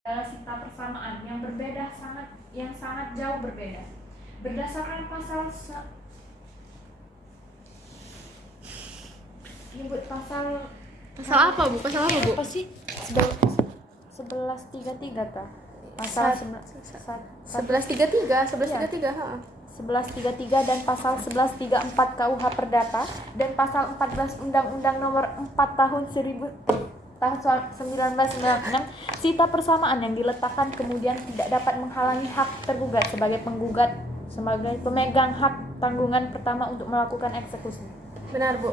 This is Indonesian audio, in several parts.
sita persamaan yang berbeda yang sangat jauh berbeda. Berdasarkan pasal apa bu? Apa sih? 1133 ta? Pasal 1133 1133 dan pasal 1134 KUH Perdata dan pasal 14 Undang-Undang Nomor 4 tahun 1996, sita persamaan yang diletakkan kemudian tidak dapat menghalangi hak tergugat sebagai pemegang hak tanggungan pertama untuk melakukan eksekusi. Benar bu.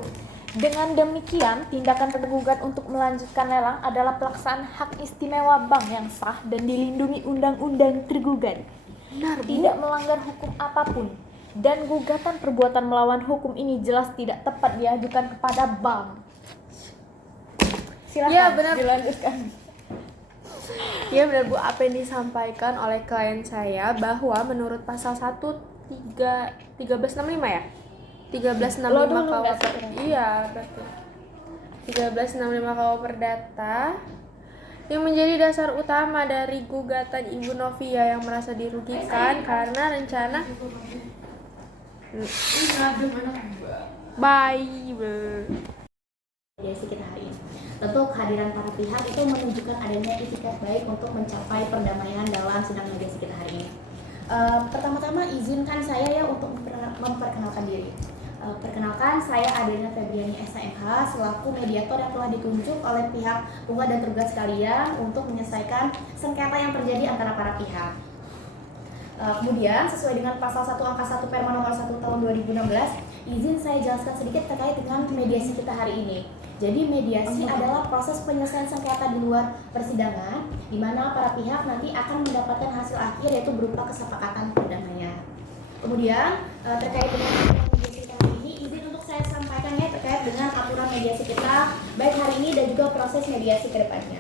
Dengan demikian, tindakan tergugat untuk melanjutkan lelang adalah pelaksanaan hak istimewa bank yang sah dan dilindungi undang-undang tergugat. Benar bu. Tidak melanggar hukum apapun, dan gugatan perbuatan melawan hukum ini jelas tidak tepat diajukan kepada bank. Silakan Ya, benar. dilanjutkan. Ya benar bu, apa yang disampaikan oleh klien saya bahwa menurut pasal 1365 ya? 1365 KUH Iya, betul. 1365 KUH Perdata yang menjadi dasar utama dari gugatan Ibu Novia yang merasa dirugikan karena rencana mediasi kita hari ini. Tentu kehadiran para pihak itu menunjukkan adanya itikat baik untuk mencapai perdamaian dalam sidang mediasi kita hari ini. Pertama-tama izinkan saya ya untuk memperkenalkan diri. Perkenalkan, saya Adelina Febriani SHMH selaku mediator yang telah ditunjuk oleh pihak penggugat dan tergugat sekalian untuk menyelesaikan sengketa yang terjadi antara para pihak. Kemudian sesuai dengan pasal 1 angka 1 Perma nomor 1 tahun 2016, izin saya jelaskan sedikit terkait dengan mediasi kita hari ini. Jadi mediasi adalah proses penyelesaian sengketa di luar persidangan, di mana para pihak nanti akan mendapatkan hasil akhir yaitu berupa kesepakatan perdamaian. Kemudian terkait dengan mediasi kita hari ini, izin untuk saya sampaikan ya terkait dengan aturan mediasi kita baik hari ini dan juga proses mediasi ke depannya.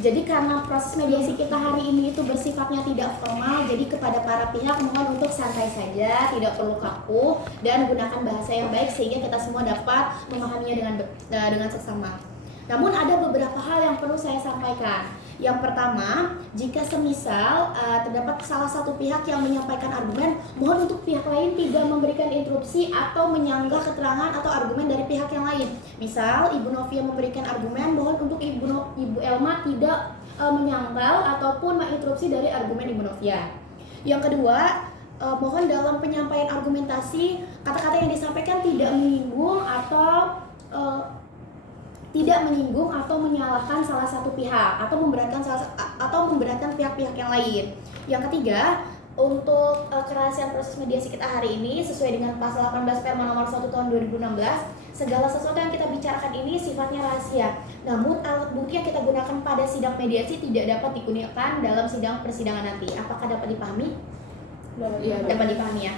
Jadi karena proses mediasi kita hari ini itu bersifatnya tidak formal, jadi kepada para pihak mohon untuk santai saja, tidak perlu kaku dan gunakan bahasa yang baik sehingga kita semua dapat memahaminya dengan seksama. Namun ada beberapa hal yang perlu saya sampaikan. Yang pertama, jika semisal terdapat salah satu pihak yang menyampaikan argumen, mohon untuk pihak lain tidak memberikan interupsi atau menyanggah keterangan atau argumen dari pihak yang lain. Misal, Ibu Novia memberikan argumen, mohon untuk Ibu Elma tidak menyangkal ataupun menginterupsi dari argumen Ibu Novia. Yang kedua, mohon dalam penyampaian argumentasi, kata-kata yang disampaikan tidak menyinggung atau menyalahkan salah satu pihak atau memberatkan pihak-pihak yang lain. Yang ketiga, untuk kerahasiaan proses mediasi kita hari ini sesuai dengan pasal 18 Perma nomor 1 tahun 2016, segala sesuatu yang kita bicarakan ini sifatnya rahasia. Namun alat bukti yang kita gunakan pada sidang mediasi tidak dapat digunakan dalam sidang persidangan nanti. Apakah dapat dipahami? Dapat dipahami ya.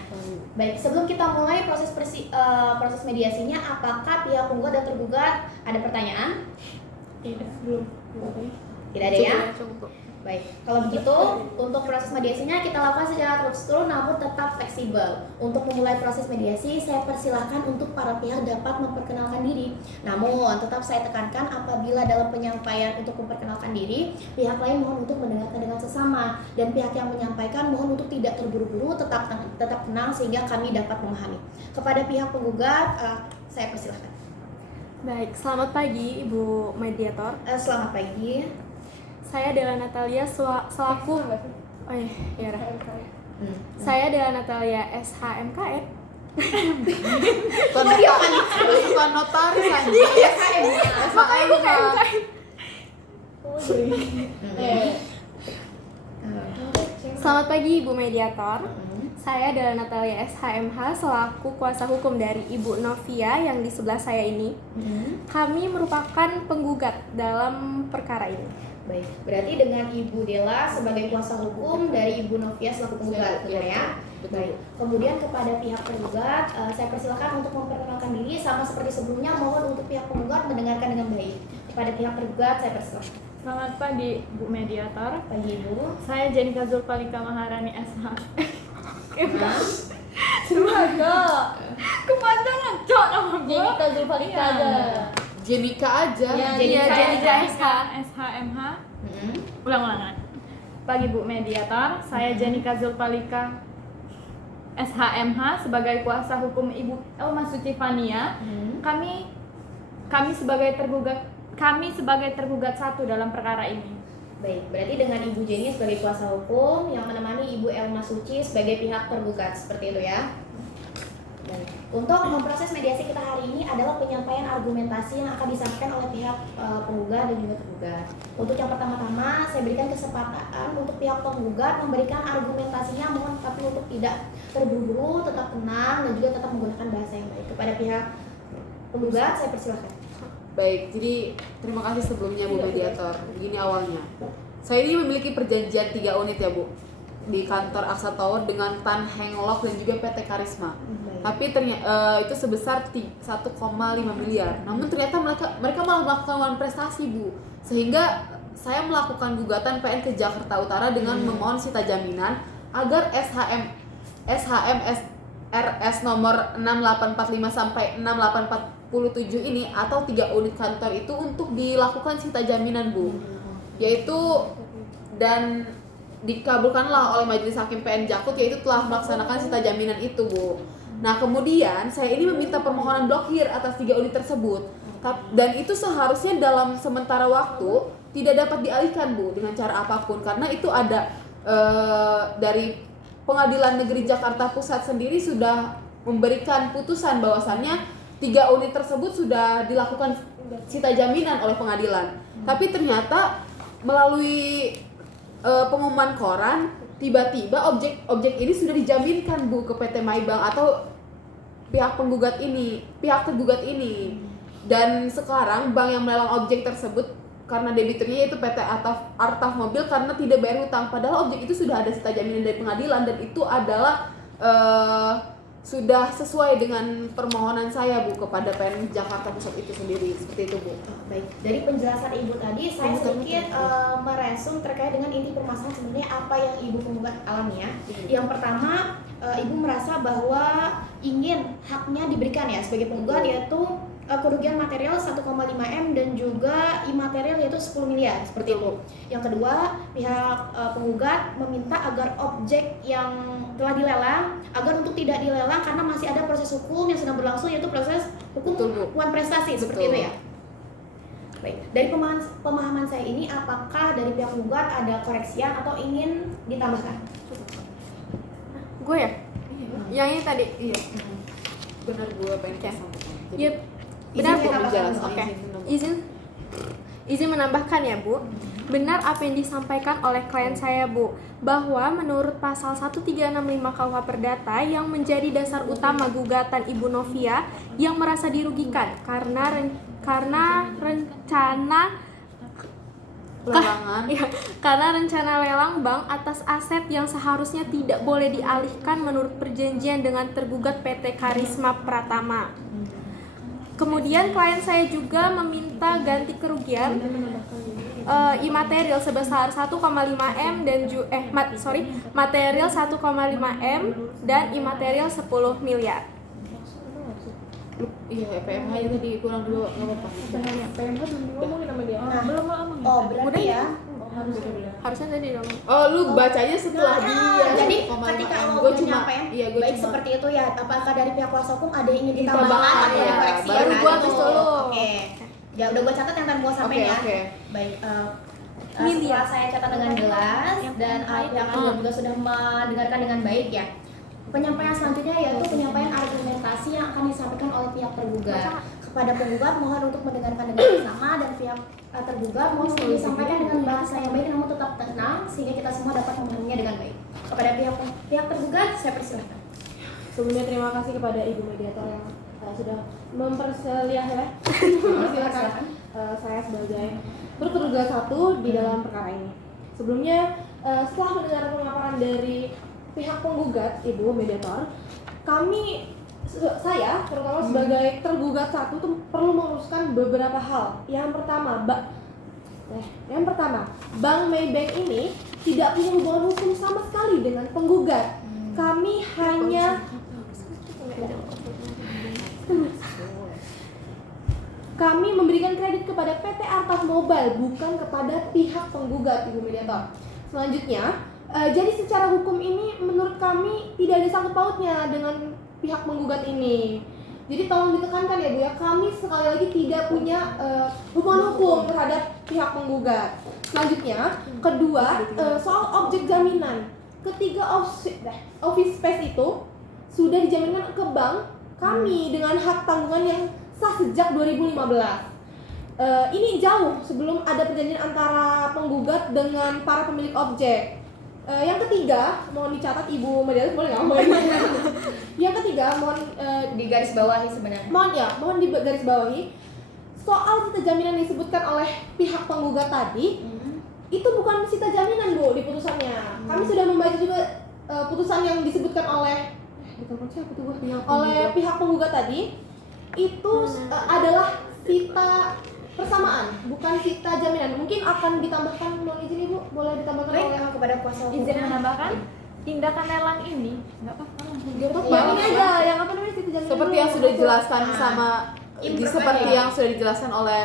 Baik, sebelum kita mulai proses mediasinya, apakah pihak penggugat dan tergugat ada pertanyaan? Belum. Tidak ada ya? Baik, kalau begitu untuk proses mediasinya kita lakukan secara terstruktur namun tetap fleksibel. Untuk memulai proses mediasi, saya persilahkan untuk para pihak dapat memperkenalkan diri. Namun tetap saya tekankan apabila dalam penyampaian untuk memperkenalkan diri, pihak lain mohon untuk mendengarkan dengan sesama dan pihak yang menyampaikan mohon untuk tidak terburu-buru, tetap tenang sehingga kami dapat memahami. Kepada pihak penggugat, saya persilahkan. Baik, selamat pagi Ibu Mediator. Selamat pagi. Saya Dela Natalia selaku Saya Dela Natalia SHMKN. Bukan notaris aja. Selamat pagi Ibu Mediator. Saya Dela Natalia SHMH selaku kuasa hukum dari Ibu Novia yang di sebelah saya ini. Kami merupakan penggugat dalam perkara ini. Baik, berarti dengan Ibu Dela sebagai kuasa hukum dari Ibu Novia selaku penggugat, benar ya? Baik. Kemudian kepada pihak penggugat, saya persilakan untuk memperkenalkan diri sama seperti sebelumnya. Mohon untuk pihak penggugat mendengarkan dengan baik. Kepada pihak penggugat, saya persilakan. Selamat pagi Bu Mediator. Pagi Ibu. Saya Jenika Zulfalika Maharani SH. Semoga Kepanjangan cok nama gue. Jenika Zulfalika aja. Jenika aja. Jenika SHMH Ulang-ulangan. Pagi Bu Mediator, saya Janika Zulpalika SHMH sebagai kuasa hukum Ibu Elma Suci Fania. Kami sebagai tergugat satu dalam perkara ini. Baik, berarti dengan Ibu Jenny sebagai kuasa hukum yang menemani Ibu Elma Suci sebagai pihak tergugat, seperti itu ya. Baik. Untuk memproses mediasi kita hari ini adalah penyampaian argumentasi yang akan disampaikan oleh pihak penggugat dan juga tergugat. Untuk yang pertama-tama, saya berikan kesempatan untuk pihak penggugat memberikan argumentasinya, mohon tapi untuk tidak terburu-buru, tetap tenang dan juga tetap menggunakan bahasa yang baik. Kepada pihak penggugat, saya persilahkan. Baik, jadi terima kasih sebelumnya Bu Mediator. Begini awalnya, saya ini memiliki perjanjian 3 unit ya Bu, di kantor Aksa Tower dengan Tan Heng Lok dan juga PT Karisma. Tapi ternyata itu sebesar 1,5 miliar. Namun ternyata mereka malah melakukan prestasi Bu, sehingga saya melakukan gugatan PN ke Jakarta Utara dengan memohon sita jaminan agar SHMSRS nomor 6845 sampai 6847 ini atau 3 unit kantor itu untuk dilakukan sita jaminan Bu, yaitu dan dikabulkanlah oleh Majelis Hakim PN Jakut, yaitu telah melaksanakan sita jaminan itu Bu. Nah kemudian saya ini meminta permohonan blokir atas 3 unit tersebut, dan itu seharusnya dalam sementara waktu tidak dapat dialihkan Bu dengan cara apapun, karena itu ada dari Pengadilan Negeri Jakarta Pusat sendiri sudah memberikan putusan bahwasannya 3 unit tersebut sudah dilakukan sita jaminan oleh pengadilan. Tapi ternyata melalui pengumuman koran, tiba-tiba objek ini sudah dijaminkan Bu ke PT Maybank atau pihak tergugat ini. Dan sekarang bank yang melelang objek tersebut karena debiturnya yaitu PT Artaf Mobil karena tidak bayar hutang, padahal objek itu sudah ada sita jaminan dari pengadilan dan itu adalah sudah sesuai dengan permohonan saya Bu kepada PN Jakarta Pusat itu sendiri, seperti itu Bu. Baik, dari penjelasan Ibu tadi saya sedikit meresum terkait dengan inti permasalahan sebenarnya apa yang Ibu penggugat alami ya. Yang pertama, Ibu merasa bahwa ingin haknya diberikan ya sebagai penggugat, yaitu kerugian material 1,5 M dan juga imaterial yaitu 10 miliar seperti itu. Yang kedua, pihak penggugat meminta agar objek yang telah dilelang agar untuk tidak dilelang karena masih ada proses hukum yang sedang berlangsung, yaitu proses hukum puan prestasi. Betul. Seperti itu ya. Baik, dari pemahaman saya ini apakah dari pihak penggugat ada koreksian atau ingin ditambahkan? Gue ya? Yang ini tadi? Iya. Benar gue pengen sampaikan. Yep. Benar Bu. Oke. Izin menambahkan ya Bu. Benar apa yang disampaikan oleh klien saya Bu, bahwa menurut pasal 1365 KUH Perdata yang menjadi dasar utama gugatan Ibu Novia yang merasa dirugikan karena rencana Pelelangan. karena rencana lelang bank atas aset yang seharusnya tidak boleh dialihkan menurut perjanjian dengan tergugat PT Karisma Pratama. Kemudian klien saya juga meminta ganti kerugian imaterial sebesar 1,5 M dan material 1,5 M dan imaterial 10 miliar. Iya, PMH itu tadi kurang dulu nggak apa-apa. PMH belum ngomongin sama dia. Belum ngomong. Oh, berarti ya. Harusnya tadi dong. Oh, lu bacanya setelah dia. Jadi 1,5 ketika M. lo Gua udah cuma nyampein, gua baik cuma seperti itu ya. Apakah dari pihak kuasa hukum ada yang ingin ditambahkan Ditambahkan, atau ya. dikoreksi? Baru ya, gua kan? habis dulu. Oke. Ya udah gua catat yang tadi gua sampaikan ya. Oke. Baik. Setelah saya catat dengan jelas dan pihak juga sudah mendengarkan dengan baik ya. Penyampaian selanjutnya yaitu penyampaian argumentasi yang akan disampaikan oleh pihak tergugat. Kepada penggugat mohon untuk mendengarkan dengan bersama dan pihak tergugat mohon untuk disampaikan dengan bahasa yang baik namun tetap tenang sehingga kita semua dapat memahaminya dengan baik. Kepada pihak tergugat saya persilahkan. Sebelumnya terima kasih kepada Ibu Mediator yang sudah mempersilahkan saya sebagai tergugat satu di dalam perkara ini. Sebelumnya setelah mendengar pemaparan dari pihak penggugat Ibu Mediator, saya terutama sebagai tergugat satu tuh perlu meluruskan beberapa hal. Yang pertama, Bank Maybank ini tidak punya hubungan hukum sama sekali dengan penggugat. Kami hanya kami memberikan kredit kepada PT Artas Mobile, bukan kepada pihak penggugat, Ibu Mediator. Selanjutnya, jadi secara hukum ini menurut kami tidak ada sangkut pautnya dengan pihak penggugat ini. Jadi tolong ditekankan ya Bu ya, kami sekali lagi tidak punya hubungan hukum terhadap pihak penggugat. Selanjutnya, kedua, soal objek jaminan. Ketiga office space itu sudah dijaminkan ke bank kami dengan hak tanggungan yang sah sejak 2015. Ini jauh sebelum ada perjanjian antara penggugat dengan para pemilik objek. Yang ketiga, mohon dicatat Ibu Mediator, boleh nggak? Yang ketiga, mohon Di garis bawahi sebenarnya. mohon digaris bawahi. Soal sita jaminan yang disebutkan oleh pihak penggugat tadi, itu bukan sita jaminan Bu di putusannya. Kami sudah membaca juga putusan yang disebutkan oleh pihak penggugat tadi. Itu adalah sita persamaan, bukan sita jaminan. Mungkin akan ditambahkan, mohon izin Ibu, boleh ditambahkan oleh kepada kuasa hukum. Izin menambahkan, tindakan lelang ini nggak apa-apa. yang ini aja, yang apa namanya sita jaminan. Seperti dulu. yang sudah dijelaskan sama Improve seperti aja. yang sudah dijelaskan oleh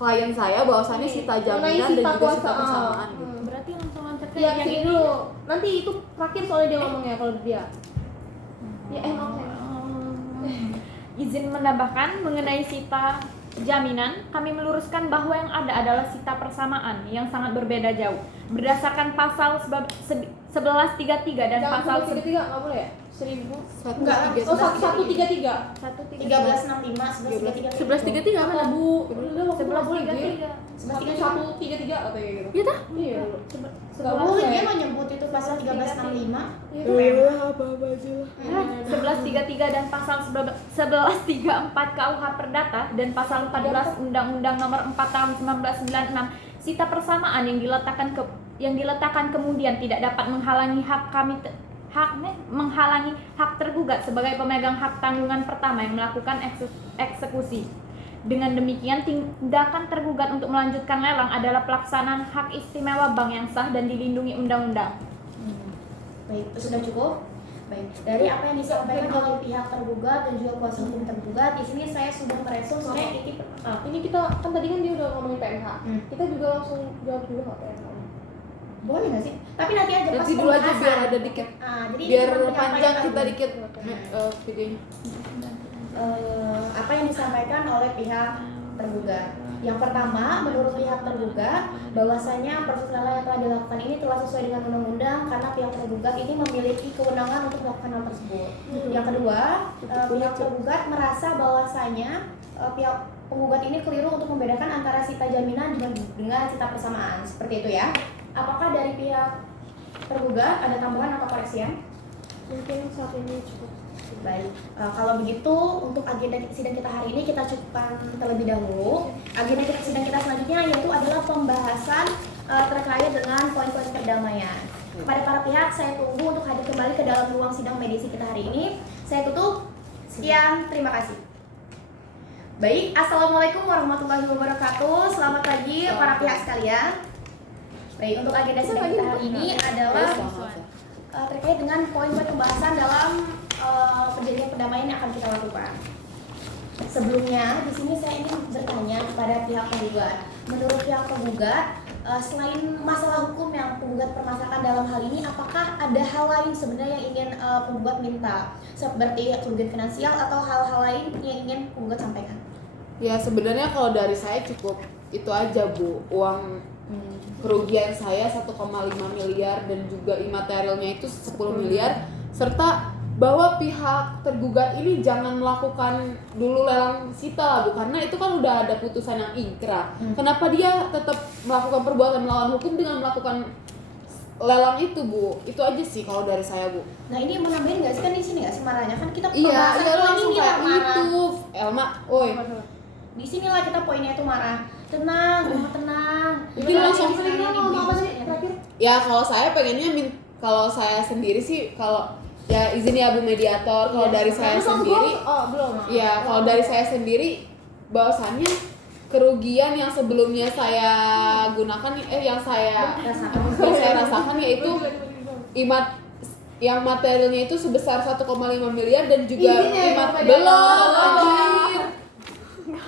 klien saya bahwasannya sita jaminan Mengenai dan sita juga kuasa, sita persamaan. Berarti langsung loncat ke Iya, yang sini ini. dulu. Nanti itu terakhir soalnya dia ngomongnya kalau dia. Ya, maaf. Izin menambahkan mengenai sita jaminan, kami meluruskan bahwa yang ada adalah sita persamaan yang sangat berbeda jauh. Berdasarkan pasal 1133 dan Jangan pasal 133 nggak boleh ya? 1000. Enggak, Oh, 1133. 1365, 1133. 11.33 mana? Bu, udah waktu nggak boleh gitu. 1133. 1133 katanya gitu. Iya tah? Iya dulu. Enggak boleh, dia mau nyebut itu pasal 1365. Apa-apa aja lah. 1133 dan pasal 1134 KUH Perdata dan pasal 14 Undang-Undang Nomor 4 Tahun 1996, sita persamaan yang diletakkan kemudian tidak dapat menghalangi menghalangi hak tergugat sebagai pemegang hak tanggungan pertama yang melakukan eksekusi. Dengan demikian, tindakan tergugat untuk melanjutkan lelang adalah pelaksanaan hak istimewa bank yang sah dan dilindungi undang-undang. Baik, itu sudah cukup. Baik, dari apa yang disampaikan oleh pihak tergugat dan juga kuasa hukum tergugat, di sini saya sudah meresum sebenarnya Ini kita kan tadi kan dia udah ngomongin PMH. Kita juga langsung jawab juga nggak PMH. boleh nggak sih? Tapi nanti aja pas Nanti dulu aja pembahasan. biar ada dikit. Jadi Biar cuma panjang menyampaikan kita dikit videonya. apa yang disampaikan oleh pihak tergugat. Yang pertama, menurut pihak tergugat, bahwasanya proses lelang yang telah dilakukan ini telah sesuai dengan undang-undang karena pihak tergugat ini memiliki kewenangan untuk melakukan hal tersebut. Yang kedua, pihak tergugat merasa bahwasanya pihak penggugat ini keliru untuk membedakan antara sita jaminan dengan sita persamaan. Seperti itu ya. Apakah dari pihak tergugat ada tambahan atau koreksian? Mungkin saat ini cukup. Baik, kalau begitu untuk agenda sidang kita hari ini kita cukupkan terlebih dahulu. Agenda sidang kita selanjutnya yaitu adalah pembahasan terkait dengan poin-poin perdamaian. Kepada para pihak, saya tunggu untuk hadir kembali ke dalam ruang sidang mediasi kita hari ini. Saya tutup. Sekian, terima kasih. Baik, assalamualaikum warahmatullahi wabarakatuh. Selamat pagi para pihak sekalian. Baik, untuk agenda sidang kita hari ini adalah terkait dengan poin-poin pembahasan dalam perjanjian perdamaian yang akan kita lakukan. Sebelumnya, di sini saya ingin bertanya kepada pihak penggugat. Menurut pihak penggugat, selain masalah hukum yang penggugat permasalahkan dalam hal ini, apakah ada hal lain sebenarnya yang ingin penggugat minta, seperti kerugian finansial atau hal-hal lain yang ingin penggugat sampaikan? Ya sebenarnya kalau dari saya cukup itu aja Bu. Uang kerugian saya 1,5 miliar dan juga imaterialnya itu 10 miliar, serta bahwa pihak tergugat ini jangan melakukan dulu lelang sita lah Bu, karena itu kan udah ada putusan yang ingkrah. Kenapa dia tetap melakukan perbuatan melawan hukum dengan melakukan lelang itu Bu? Itu aja sih kalau dari saya Bu. Nah ini menambahin nggak sih, kan di sini nggak sih marahnya, kan kita Iya, pembahasan iya poin langsung ini kayak lah marah. itu Elma, oi. Di sinilah kita poinnya itu marah. Tenang, tenang. Mungkin langsung Terakhir. ya kalau saya pengennya kalau saya sendiri sih, kalau ya izin ya Bu Mediator, kalau dari saya sendiri Belum. ya kalau dari saya sendiri bahwasannya kerugian yang sebelumnya saya gunakan yang saya rasakan yaitu yang materialnya itu sebesar 1,5 miliar dan juga belum anjir.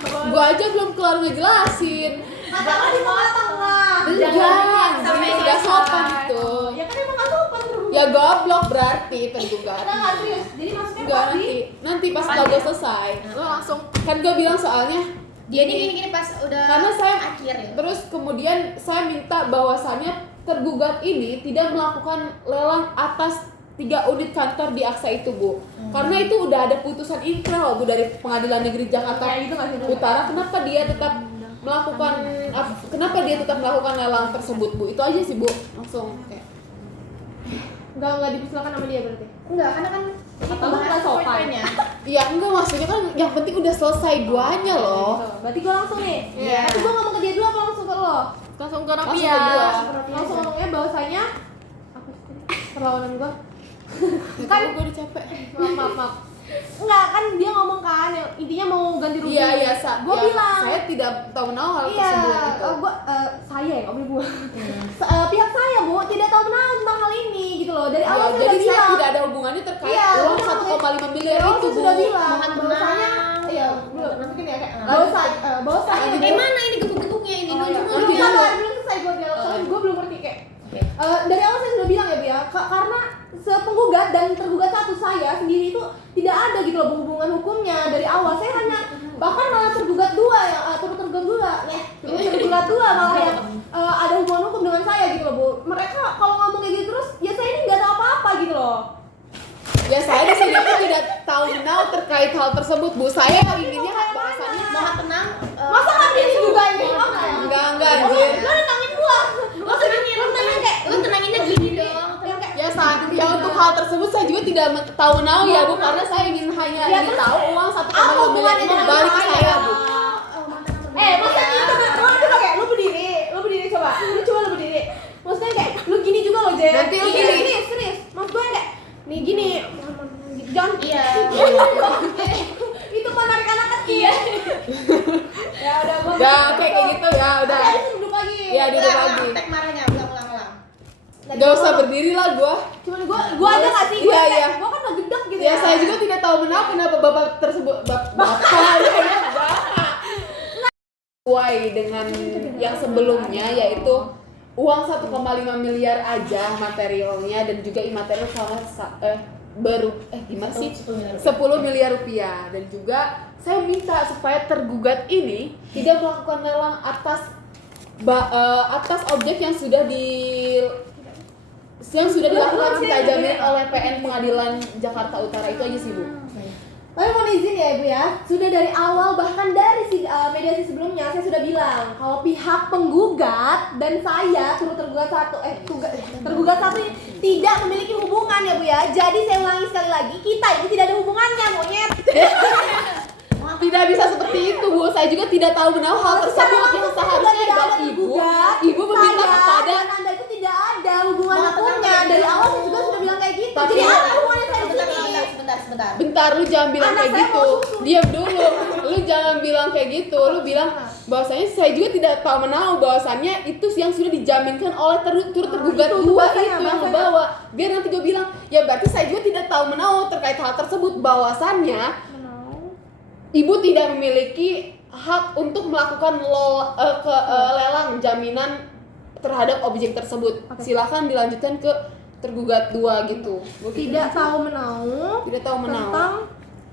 Gua aja belum kelar ngejelasin. Katakan di tengah-tengah. Jangan, sampai nggak sopan selesai. itu. Ya kan emang gak sopan tergugat. Ya goblok berarti tergugat. Nah, nggak serius. Jadi maksudnya Enggak pasti nanti pas gue selesai. Lo langsung kan gue bilang soalnya Gini pas udah karena saya akhir ya. terus kemudian saya minta bahwasannya tergugat ini tidak melakukan lelang atas 3 unit kantor di Aksa itu, Bu. Karena itu udah ada putusan inkrah, Bu, dari Pengadilan Negeri Jakarta kayak gitu nggak sih? Utara. Kenapa dia tetap melakukan lelang tersebut, Bu? Itu aja sih, Bu. Langsung kayak Nggak dipersilakan sama dia berarti. Enggak, karena kan ini Atau lu pembahasan nggak sopan? poin-poinnya. ya enggak, maksudnya kan yang penting udah selesai guanya loh. Gitu. Berarti gue langsung nih. Iya. Tapi gue ngomong ke dia dulu apa langsung ke lo? Langsung ke Langsung Rafia. ke gua. Langsung ngomongnya bahwasanya apa sih tadi? Perlawanan gue. Kan gue udah capek. Maaf. Enggak, kan dia ngomong kan yang intinya mau ganti rugi. Iya, Gue bilang. saya tidak tahu menahu hal Iya, tersebut gitu. Saya ya, nggak boleh gue. Pihak saya bu tidak tahu menahu tentang hal ini gitu loh. Dari awal Ya, saya jadi udah saya bilang. tidak ada hubungannya terkait Iya, uang benar, 1,5 miliar Dari awal itu, saya Bu. sudah bilang Mohon bahwasanya, tenang. iya, belum mungkin ya kayak bahwasanya. Mana ini gebuk-gebuknya ini? Oh, iya. Nunjuk-nunjuk. Belum selesai gue bilang, soalnya gue belum ngerti kayak. Dari awal saya sudah bilang ya Bu ya, karena sepenggugat dan tergugat satu saya sendiri itu tidak ada gitu loh hubungan hukumnya dari awal. Saya hanya bahkan malah tergugat dua ya, tergugat dua malah yang ada hubungan hukum dengan saya gitu loh Bu. Mereka kalau ngomong kayak gitu terus, ya saya ini nggak tahu apa-apa gitu loh. Ya saya di sini tuh tidak tahu menahu terkait hal tersebut, Bu. Saya inginnya bahwasannya Mohon tenang. Masa nggak ini juga ini? enggak Lo anjir. nentangin gua. Lo tenangin kayak Lu tenanginnya gini dong. Ya saat ya untuk hal tersebut saya juga tidak tahu menahu ya, Bu, karena saya ingin hanya Ya, ingin terus tahu uang 1,5 miliar hubungannya itu dengan balik ke saya? saya, Bu. Masa gitu kan? Lo coba kayak lu berdiri coba. Lu berdiri. Maksudnya kayak lu gini juga lo, Jen. Nanti lu Iya, gini. serius. Maksud gue kayak nih gini. Jangan Iya. itu menarik anak kecil. Ya udah gua. Udah kayak gitu ya, udah. Oke, duduk lagi. Ya, duduk lagi. Tek marahnya, ulang. Gak usah berdiri lah gua. Cuman gua aja nggak sih? Iya. Gua kan udah gedek gitu Ya saya juga tidak tahu menahu kenapa bapak tersebut bapak sesuai dengan yang sebelumnya, yaitu uang 1,5 miliar aja materialnya dan juga imaterial sama gimana sih 10 miliar rupiah. Dan juga saya minta supaya tergugat ini tidak melakukan lelang atas objek yang sudah dilakukan sita jaminan oleh PN Pengadilan Jakarta Utara. Itu aja sih, Bu. Tapi mohon izin ya Ibu ya, sudah dari awal bahkan dari mediasi sebelumnya saya sudah bilang kalau pihak penggugat dan saya tergugat satu ini tidak memiliki hubungan ya Bu ya. Jadi saya ulangi sekali lagi, kita ini tidak ada hubungannya, monyet. Tidak bisa seperti itu, Bu. Saya juga tidak tahu menahu hal tersebut yang seharusnya adalah ibu meminta kepada dan Anda itu tidak ada hubungan hukumnya. Dari awal saya juga sudah bilang kayak gitu. Tapi- Jadi apa hubungannya saya di sini? Sebentar. bentar, lu jangan bilang Anak kayak saya gitu. mau susu. Diam dulu. Lu jangan bilang kayak gitu. Lu bilang bahwasanya saya juga tidak tahu menahu bahwasannya itu yang sudah dijaminkan oleh tergugat itu dua bahasanya, itu yang bahasanya. membawa. Biar nanti gue bilang, ya berarti saya juga tidak tahu menahu terkait hal tersebut bahwasannya ibu tidak memiliki hak untuk melakukan lelang jaminan terhadap objek tersebut. Silakan dilanjutkan ke tergugat dua gitu. Gua Tidak tahu menahu tidak tahu menahu tentang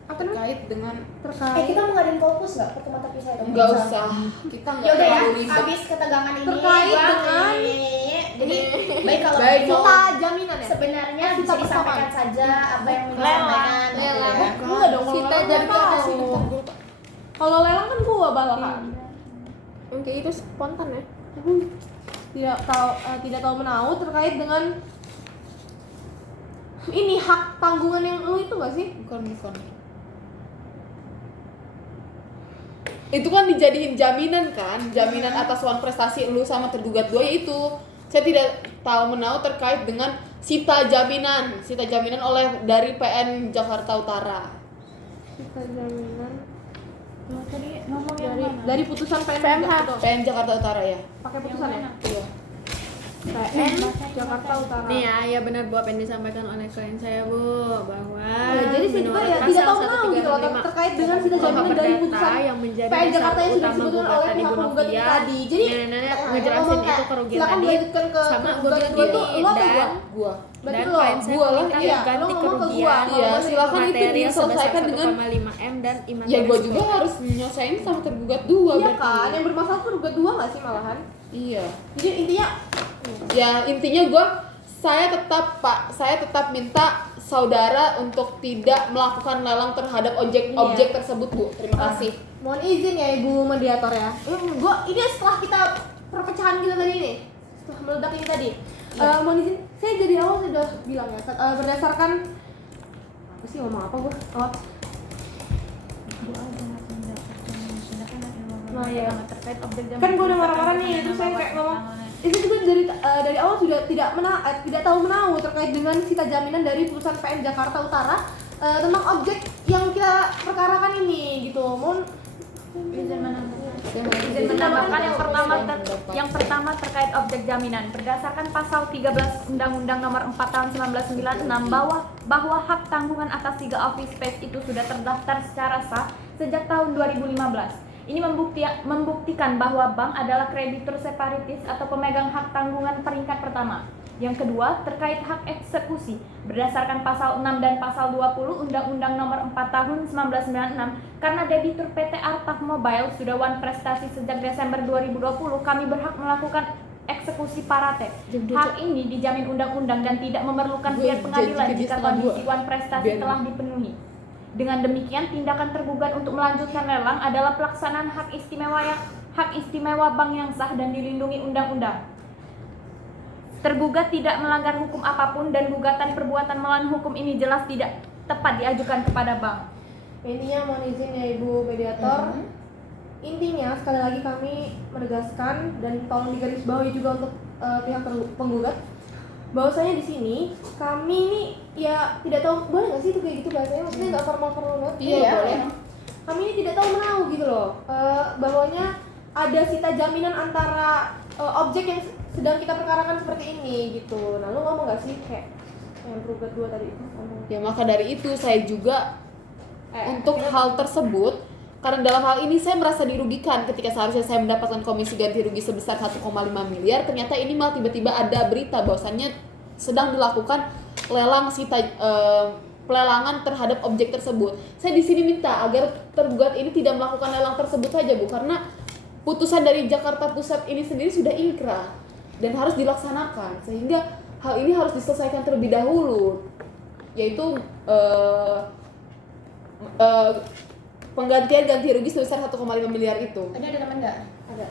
apa namanya? terkait dengan Terkait Kita mau ngadain fokus nggak pertemuan tapi saya nggak usah, kita nggak Ya udah ya, terlalu ribet. habis ketegangan ini Terkait gua dengan- jadi baik kalau Baik, mau kita jaminan ya. sebenarnya Kita bisa disampaikan persamaan. saja apa yang mau Lelang. disampaikan gitu ya. Enggak dong, kalau Sita lelang jadi gua ada tahu. sini. Kalau lelang kan gua balakan. Oke, itu spontan ya. Tidak tahu menahu terkait dengan ini hak tanggungan yang lu itu gak sih? Bukan. Itu kan dijadiin jaminan kan, jaminan atas uang prestasi lu sama tergugat dua, yaitu saya tidak tahu menahu terkait dengan sita jaminan oleh dari PN Jakarta Utara. Kita jaminan Tadi ngomong yang mana? dari putusan PN PMH. itu. PN Jakarta Utara ya. Pakai putusan ya? Iya. PN Jakarta Utara. Nih ya benar Bu apa yang disampaikan oleh klien saya Bu, bahwa Jadi saya juga ya tidak tahu menahu gitu loh terkait dengan sita jaminan dari putusan yang menjadi PN dasar Jakarta yang sudah utama disebutkan oleh gugatan pihak Ibu penggugat ini Novia. tadi. Jadi Ngejelasin itu kerugian silakan tadi dilanjutkan ke sama gue penggugat bilang dua itu gini, lo atau gua? Gua. Berarti dan lo. klien saya Gua lah, meminta iya, ganti lo ngomong ke kerugian gua. Iya, silakan itu material diselesaikan sebesar dengan 1,5 M dan imaterial ya gua juga sebesar- harus nyelesain sama tergugat dua Iya berarti. kan, yang bermasalah penggugat dua nggak sih malahan? Iya. Jadi intinya Ya intinya saya tetap minta saudara untuk tidak melakukan lelang terhadap objek tersebut Bu. Terima kasih. mohon izin ya Ibu mediator ya. Gua ini setelah kita perpecahan kita tadi ini, setelah meledak ini tadi. Mohon izin, saya dari awal sudah bilang ya, berdasarkan apa sih ngomong apa gua? Oh, Nah, ya. Terkait objek jaminan kan gue udah marah-marah nih, terus saya kayak ngomong itu juga dari awal sudah tidak tahu menahu terkait dengan sita jaminan dari putusan PN Jakarta Utara tentang objek yang kita perkarakan ini gitu. Mohon izin menambahkan yang pertama terkait objek jaminan berdasarkan pasal 13 Undang-Undang Nomor 4 Tahun 1996 bahwa hak tanggungan atas 3 office space itu sudah terdaftar secara sah sejak tahun 2015. Ini membuktikan bahwa bank adalah kreditur separatis atau pemegang hak tanggungan peringkat pertama. Yang kedua, terkait hak eksekusi berdasarkan pasal 6 dan pasal 20 Undang-Undang Nomor 4 Tahun 1996, karena debitur PT Artaf Mobile sudah wan prestasi sejak Desember 2020, kami berhak melakukan eksekusi parate. Hak ini dijamin undang-undang dan tidak memerlukan pihak pengadilan jika kondisi wan prestasi telah dipenuhi. Dengan demikian, tindakan tergugat untuk melanjutkan lelang adalah pelaksanaan hak istimewa bank yang sah dan dilindungi undang-undang. Tergugat tidak melanggar hukum apapun dan gugatan perbuatan melawan hukum ini jelas tidak tepat diajukan kepada bank. intinya mohon izin ya Ibu mediator. Intinya sekali lagi kami menegaskan dan tolong digarisbawahi juga untuk pihak penggugat bahwasanya di sini kami ini ya tidak tahu, boleh nggak sih itu kayak gitu bahasanya, maksudnya nggak formal banget. Iya, boleh. Kami ini tidak tahu menahu gitu loh, bahwanya ada sita jaminan antara objek yang sedang kita perkarakan seperti ini gitu. Nah lu ngomong nggak sih kayak yang penggugat dua tadi itu ngomong. Ya maka dari itu saya juga untuk hal tersebut, karena dalam hal ini saya merasa dirugikan ketika seharusnya saya mendapatkan komisi ganti rugi sebesar 1,5 miliar, ternyata ini malah tiba-tiba ada berita bahwasannya sedang dilakukan lelang pelelangan terhadap objek tersebut. Saya di sini minta agar tergugat ini tidak melakukan lelang tersebut saja Bu, karena putusan dari Jakarta Pusat ini sendiri sudah inkrah dan harus dilaksanakan, sehingga hal ini harus diselesaikan terlebih dahulu, yaitu penggantian ganti rugi sebesar 1,5 miliar itu. Tadi ada teman nggak? Ada.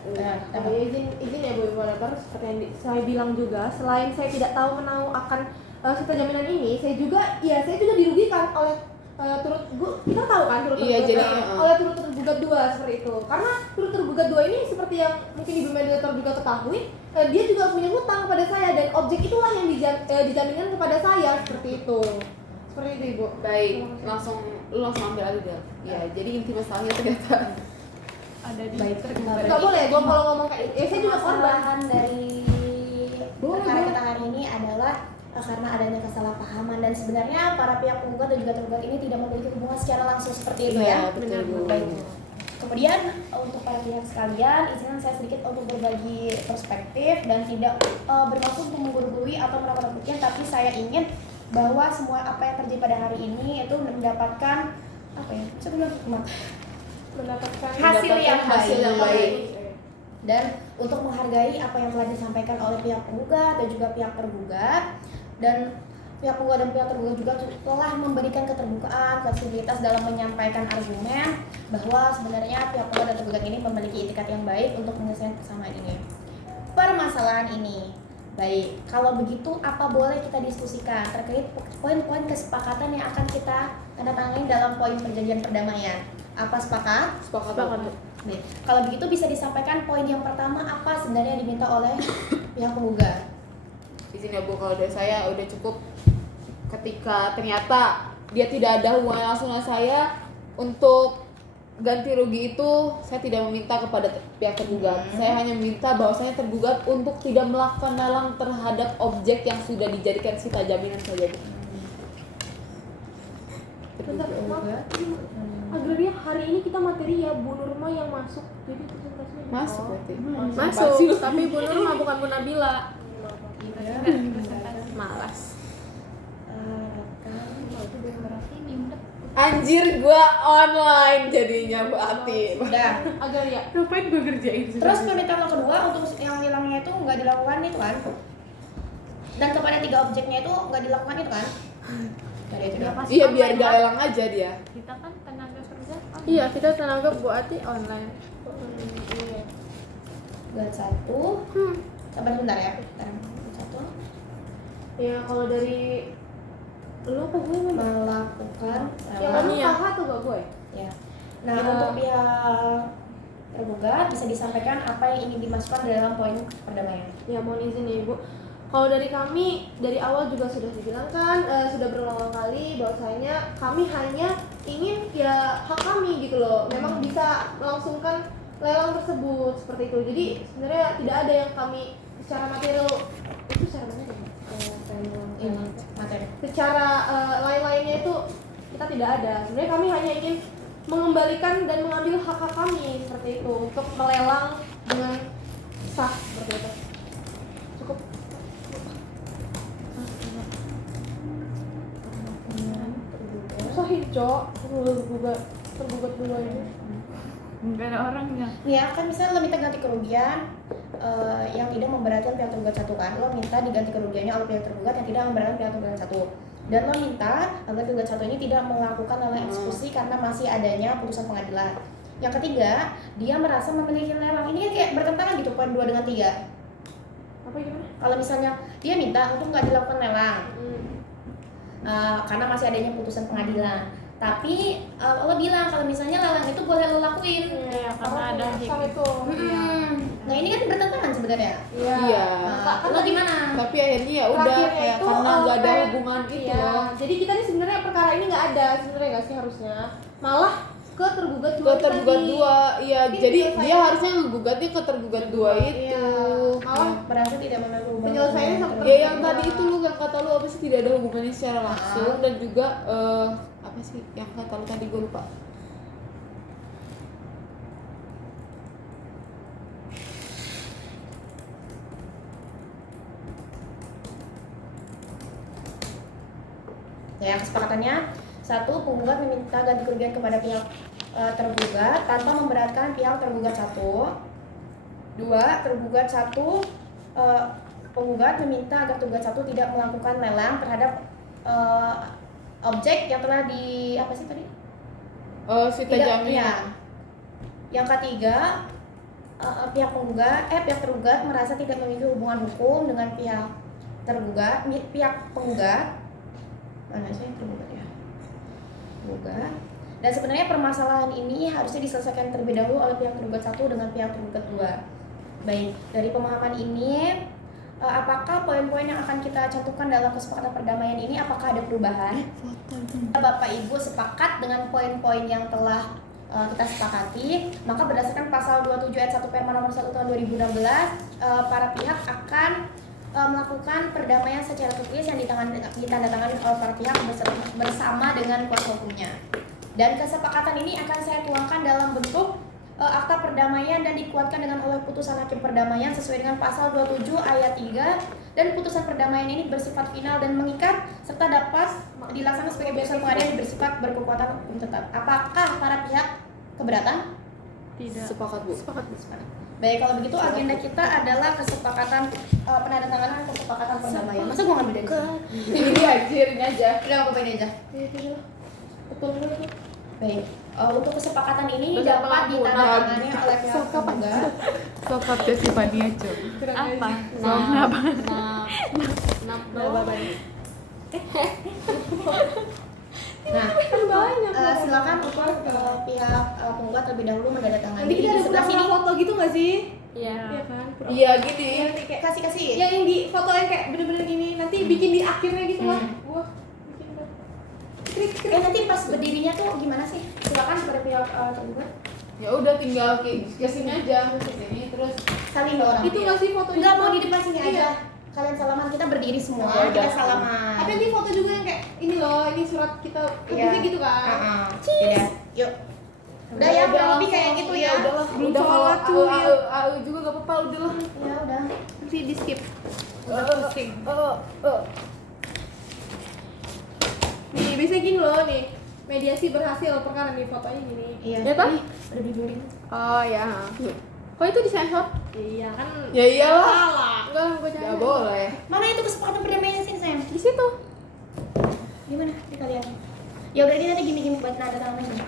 Izin ya Bu Ibu Moderator, seperti yang saya bilang juga, selain saya tidak tahu menahu akan sita jaminan ini, saya juga dirugikan oleh kita tahu kan turut Iya, tergugat jadi, oleh turut tergugat dua seperti itu. Karena turut tergugat dua ini seperti yang mungkin Ibu mediator juga ketahui, dia juga punya hutang kepada saya dan objek itulah yang dijaminkan kepada saya seperti itu. Seperti itu Ibu. Baik, langsung ambil aja. Ya, jadi inti masalahnya ternyata Ada di Baik, Nggak boleh, gua kalau ngomong kayak saya juga korban. Permasalahan dari Boleh, perkara boleh. kita hari ini adalah karena adanya kesalahpahaman dan sebenarnya para pihak penggugat dan juga tergugat ini tidak memiliki hubungan secara langsung seperti itu Iya, ya. betul, Bu. Baik. Kemudian untuk para pihak sekalian, izinkan saya sedikit untuk berbagi perspektif dan tidak bermaksud untuk menggurui atau menakut-nakutkan, tapi saya ingin bahwa semua apa yang terjadi pada hari ini itu mendapatkan apa ya? Saya bilang Mendapatkan hasil yang baik. dan untuk menghargai apa yang telah disampaikan oleh pihak penggugat dan juga pihak tergugat, dan pihak penggugat dan pihak tergugat juga telah memberikan keterbukaan, fleksibilitas dalam menyampaikan argumen bahwa sebenarnya pihak penggugat dan tergugat ini memiliki itikat yang baik untuk menyelesaikan persamaan ini, permasalahan ini. Baik, kalau begitu apa boleh kita diskusikan terkait poin-poin kesepakatan yang akan kita tandatangani dalam poin perjanjian perdamaian? Apa sepakat? Sepakat. Baik, kalau begitu bisa disampaikan poin yang pertama apa sebenarnya yang diminta oleh pihak penggugat? Izin ya Bu, kalau dari saya udah cukup ketika ternyata dia tidak ada hubungan langsung dengan saya untuk ganti rugi itu saya tidak meminta kepada pihak tergugat. Saya hanya meminta bahwasanya tergugat untuk tidak melakukan lelang terhadap objek yang sudah dijadikan sita jaminan saja. Bentar, maaf. Agraria hari ini kita materi ya Bu Nurma yang masuk. Jadi presentasenya Masuk berarti. Masuk, tapi Bu Nur mah bukan Bu Nabila. Malas. Anjir, gua online jadinya berarti. Udah. Agraria. Ngapain gua kerjain? Terus permintaan yang kedua untuk yang hilangnya itu nggak dilakukan itu kan? Dan kepada 3 objeknya itu nggak dilakukan itu kan? Dari itu doang. Iya, biar gak lelang aja dia. Kita kan tenaga kerja Iya, kita tenaga Bu Ati online. Buat 1. Sabar sebentar ya. Bentar. 1. Ya kalau dari lu apa gue memang Melakukan yang lelang. kamu Iya. kakak tuh gak gue? Ya. Nah, Ya. untuk pihak tergugat bisa disampaikan apa yang ingin dimasukkan dalam poin perdamaian. Ya mohon izin ya Ibu. Kalau dari kami dari awal juga sudah dibilangkan, sudah berulang kali bahwasanya kami hanya ingin ya hak kami gitu loh. Memang bisa melangsungkan lelang tersebut seperti itu. Jadi sebenarnya tidak ada yang kami secara material itu secara mana ya? Ini materi. Secara lain-lainnya itu kita tidak ada. Sebenarnya kami hanya ingin mengembalikan dan mengambil hak-hak kami seperti itu untuk melelang dengan sah seperti itu. Cukup. Usahin cok, tergugat dua ini. nggak ada orangnya. Ya kan misalnya lo minta ganti kerugian yang tidak memberatkan pihak tergugat 1 kan. Lo minta diganti kerugiannya oleh pihak tergugat yang tidak memberatkan pihak tergugat 1. Dan lo minta agar tergugat 1 ini tidak melakukan lelang eksekusi karena masih adanya putusan pengadilan. Yang ketiga, dia merasa memiliki lelang. Ini kan kayak bertentangan gitu poin 2 dengan 3. Apa gimana? Kalau misalnya dia minta untuk nggak dilakukan lelang karena masih adanya putusan pengadilan. Tapi lo bilang kalau misalnya lelang itu boleh lo lakuin. Iya, karena ada Sama itu. Nah ini kan bertentangan sebenarnya. Iya. Nah, lo gimana? Tapi akhirnya ya udah Terakhirnya kayak itu, karena nggak ada kayak- hubungan itu Iya. loh. Jadi kita nih sebenarnya perkara ini nggak ada sebenarnya nggak sih harusnya. Malah ke tergugat Ke dua tergugat tadi. 2, iya. Ini Jadi penyelesaian. dia harusnya ngegugatnya ke tergugat 2 itu. Iya. Malah Merasa tidak memiliki hubungan. Penyelesaiannya sama Ya yang tadi itu lu yang kata lu apa sih tidak ada hubungannya secara langsung dan juga apa sih yang kata lu tadi gue lupa. Ya kesepakatannya 1. Penggugat meminta ganti kerugian kepada pihak tergugat tanpa memberatkan pihak tergugat 1. 2. Tergugat 1 penggugat meminta agar tergugat 1 tidak melakukan lelang terhadap objek yang telah di apa sih tadi? Sita jaminan. Iya. Yang ketiga, pihak tergugat merasa tidak memiliki hubungan hukum dengan pihak penggugat. Mana sih tergugat ya? Tergugat. Dan sebenarnya permasalahan ini harusnya diselesaikan terlebih dahulu oleh pihak tergugat 1 dengan pihak tergugat 2. Baik, dari pemahaman ini apakah poin-poin yang akan kita cantumkan dalam kesepakatan perdamaian ini apakah ada perubahan? Bapak Ibu sepakat dengan poin-poin yang telah kita sepakati, maka berdasarkan pasal 27 ayat 1 Perma nomor 1 tahun 2016, para pihak akan melakukan perdamaian secara tertulis yang ditandatangani oleh para pihak bersama dengan kuasa hukumnya. Dan kesepakatan ini akan saya tuangkan dalam bentuk akta perdamaian dan dikuatkan dengan oleh putusan hakim perdamaian sesuai dengan pasal 27 ayat 3, dan putusan perdamaian ini bersifat final dan mengikat serta dapat dilaksanakan sebagai putusan pengadilan bersifat berkekuatan hukum tetap. Apakah para pihak keberatan? Tidak. Sepakat Bu. Sepakat. Baik, kalau begitu agenda kita adalah kesepakatan penandatanganan kesepakatan perdamaian. Masa gua ngambil dari sini? Ini anjir ini aja. Udah aku ini aja. Betul betul. Baik, untuk kesepakatan ini Bersama dapat Bu, ditandatangani oleh pihak tergugat. Sokap Jesse Paniaco. Apa? Nah, Banyak. silakan untuk pihak penggugat terlebih dahulu menandatangani Nanti kita di ada sebelah sini. foto gitu nggak sih? Iya. Iya kan? Iya gini. Yang kayak Kasih. yang di foto yang kayak bener-bener gini nanti bikin di akhirnya gitu lah. Gua bikin Nanti pas berdirinya tuh gimana sih? silakan kepada pihak tergugat. Ya udah tinggal ke sini aja, ke sini terus Saling orang. Itu nggak sih fotonya? Enggak mau di depan sini Iya. aja. Kalian salaman, kita berdiri semua, Ya udah. kita salaman. Tapi ini foto juga yang kayak ini loh, ini surat kita Iya. kerja gitu kan. Udah, yuk. Udah ya, kurang lebih kayak gitu ya. udahlah. Belum Udah kalau sholat, cuy. AU juga gak apa-apa, udahlah. Ya udah. Nanti di skip. pusing. Nih, biasanya gini loh nih. Mediasi berhasil perkara nih fotonya gini. Iya. Ya, Pak? Ih, udah dijualin. Oh ya. Kok itu disensor? Iya kan. Ya iyalah. Salah. Enggak, gue cari. Gak boleh. Mana itu kesepakatan perdamaian sini, Sam? Di situ. Gimana? Di kalian. Ya udah, ini nanti gini-gini buat nada tangan aja.